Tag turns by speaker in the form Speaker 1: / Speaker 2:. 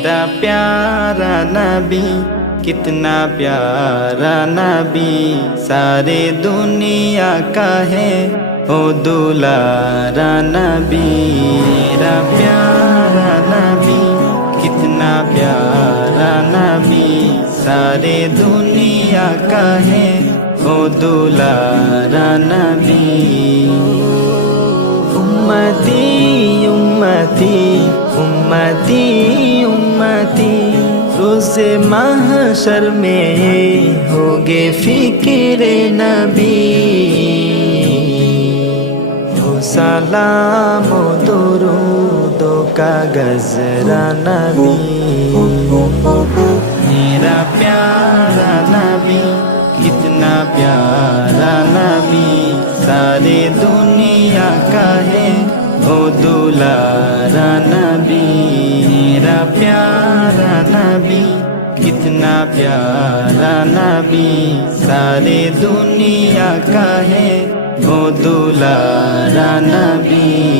Speaker 1: मेरा प्यारा नबी, कितना प्यारा नबी। सारे दुनिया का है ओ दुलारा नबी। मेरा प्यारा नबी, कितना प्यारा नबी। सारे दुनिया का है ओ दुलारा नबी। उम्मती उम्मती उम्मती। रोज महशर में होगे फ़िक्र नबी। हो सलाम दुरूदो का गजरा नबी। मेरा प्यारा नबी, कितना प्यारा नबी। सारे दुनिया का है ओ दुलारा नबी। नबी कितना प्यारा नबी। सारे दुनिया का है ओ दुलारा नबी।